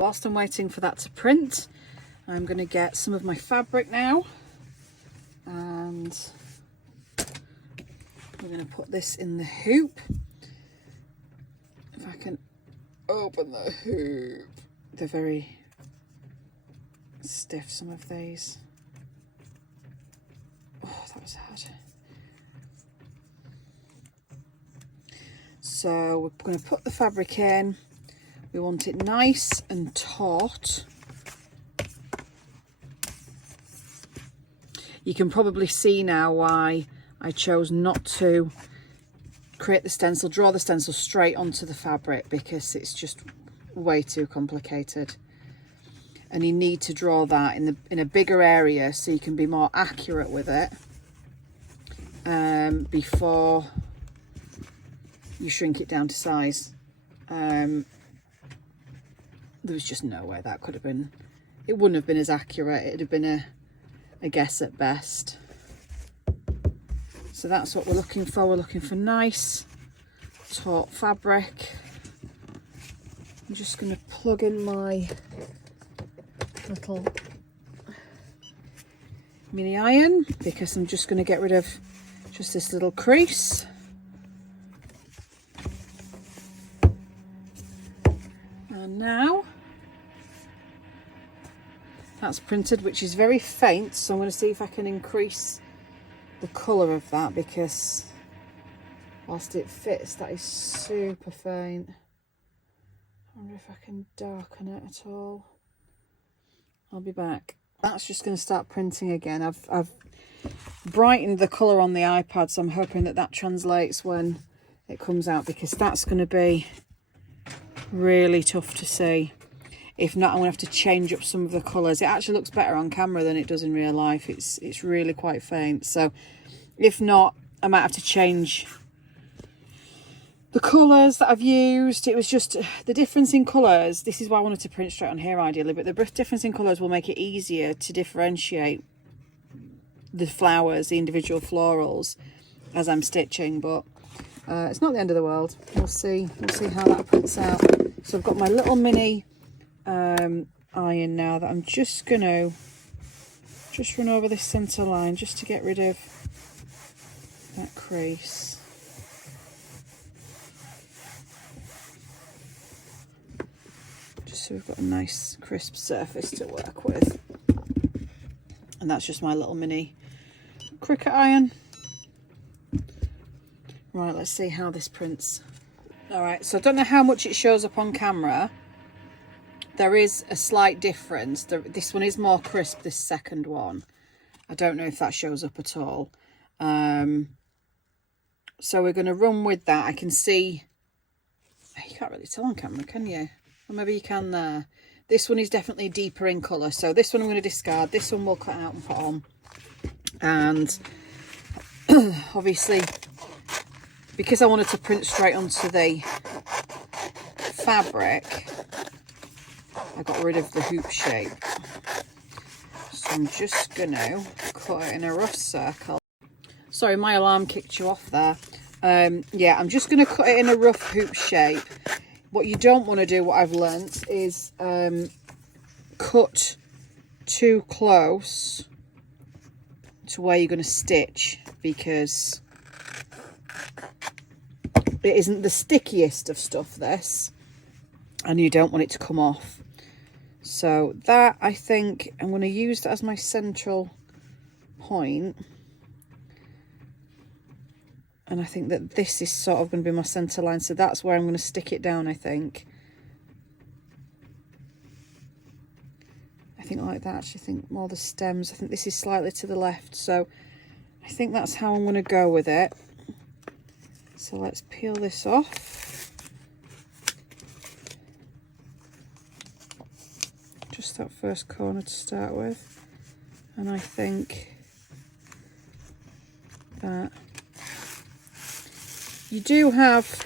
Whilst I'm waiting for that to print, I'm going to get some of my fabric now, and we're going to put this in the hoop. If I can open the hoop. They're very stiff, some of these. Oh, that was hard. So we're going to put the fabric in. We want it nice and taut. You can probably see now why I chose not to create the stencil, draw the stencil straight onto the fabric, because it's just way too complicated. And you need to draw that in a bigger area so you can be more accurate with it before you shrink it down to size. There was just no way that could have been, it wouldn't have been as accurate. It'd have been a guess at best. So that's what we're looking for. We're looking for nice taut fabric. I'm just going to plug in my little mini iron, because I'm just going to get rid of just this little crease. And now that's printed, which is very faint, so I'm going to see if I can increase the colour of that, because whilst it fits, that is super faint. I wonder if I can darken it at all. I'll be back. That's just going to start printing again. I've brightened the colour on the iPad, so I'm hoping that that translates when it comes out, because that's going to be really tough to see. If not, I'm going to have to change up some of the colours. It actually looks better on camera than it does in real life. It's really quite faint. So if not, I might have to change the colours that I've used. It was just the difference in colours. This is why I wanted to print straight on here ideally, but the difference in colours will make it easier to differentiate the flowers, the individual florals, as I'm stitching. But it's not the end of the world. We'll see how that prints out. So I've got my little mini iron now that I'm just going to run over this centre line just to get rid of that crease. Just so we've got a nice crisp surface to work with. And that's just my little mini cricket iron. Right, let's see how this prints. Alright, so I don't know how much it shows up on camera. There is a slight difference. This one is more crisp, this second one. I don't know if that shows up at all. So we're going to run with that. I can see, you can't really tell on camera, can you? Or maybe you can there. This one is definitely deeper in colour. So this one I'm going to discard. This one we'll cut out and put on. And obviously, because I wanted to print straight onto the fabric, I got rid of the hoop shape. So I'm just going to cut it in a rough circle. Sorry, my alarm kicked you off there. Yeah, I'm just going to cut it in a rough hoop shape. What you don't want to do, what I've learnt, is cut too close to where you're going to stitch, because it isn't the stickiest of stuff, this, and you don't want it to come off. So that, I think I'm going to use that as my central point. And I think that this is sort of going to be my centre line. So that's where I'm going to stick it down, I think. I think like that. Actually, I think more the stems. I think this is slightly to the left. So I think that's how I'm going to go with it. So let's peel this off. Just that first corner to start with. And I think that you do have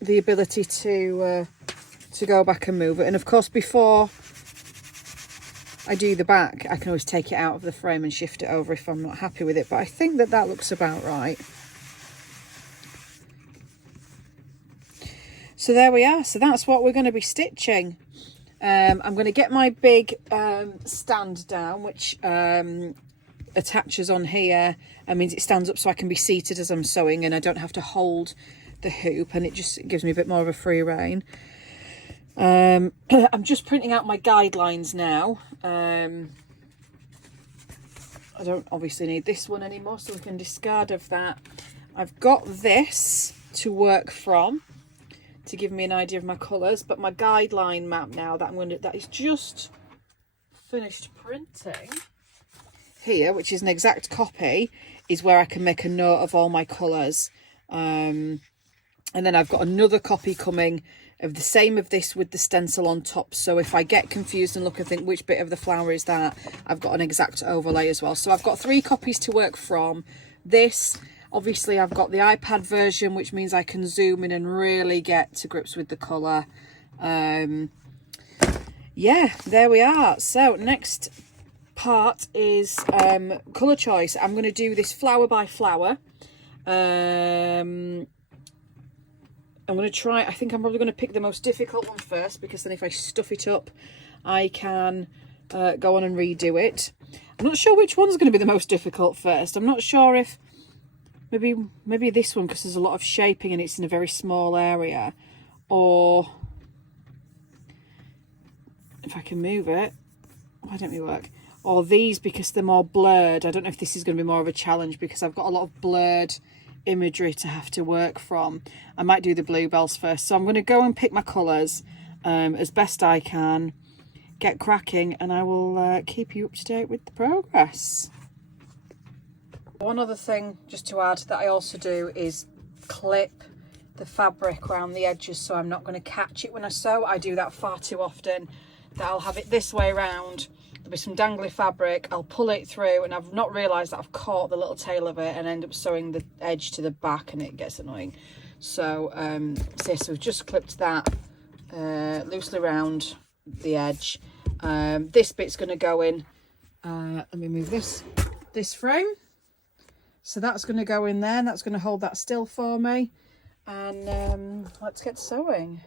the ability to go back and move it. And of course, before I do the back, I can always take it out of the frame and shift it over if I'm not happy with it. But I think that that looks about right. So So there we are. So that's what we're going to be stitching. I'm going to get my big stand down, which attaches on here. It means it stands up so I can be seated as I'm sewing and I don't have to hold the hoop, and it just gives me a bit more of a free rein. I'm just printing out my guidelines now. I don't obviously need this one anymore, so we can discard of that. I've got this to work from to give me an idea of my colours, but my guideline map now that is just finished printing here, which is an exact copy, is where I can make a note of all my colours. And then I've got another copy coming of the same of this with the stencil on top, so if I get confused and look and think which bit of the flower is that, I've got an exact overlay as well. So I've got 3 copies to work from. This, obviously I've got the iPad version, which means I can zoom in and really get to grips with the colour. Yeah, there we are. So next part is colour choice. I'm going to do this flower by flower. I'm going to try, I think I'm probably going to pick the most difficult one first, because then if I stuff it up, I can go on and redo it. I'm not sure which one's going to be the most difficult first. I'm not sure if, maybe this one, because there's a lot of shaping and it's in a very small area. Or, if I can move it, why don't we work? Or these, because they're more blurred. I don't know if this is going to be more of a challenge, because I've got a lot of blurred imagery to have to work from. I might do the bluebells first. So I'm going to go and pick my colours as best I can, get cracking, and I will keep you up to date with the progress. One other thing just to add that I also do is clip the fabric around the edges, so I'm not going to catch it when I sew. I do that far too often, that I'll have it this way around. There'll be some dangly fabric, I'll pull it through and I've not realised that I've caught the little tail of it and end up sewing the edge to the back, and it gets annoying. So, so we've just clipped that loosely around the edge. This bit's going to go in, let me move this frame. So that's going to go in there, and that's going to hold that still for me. And let's get sewing.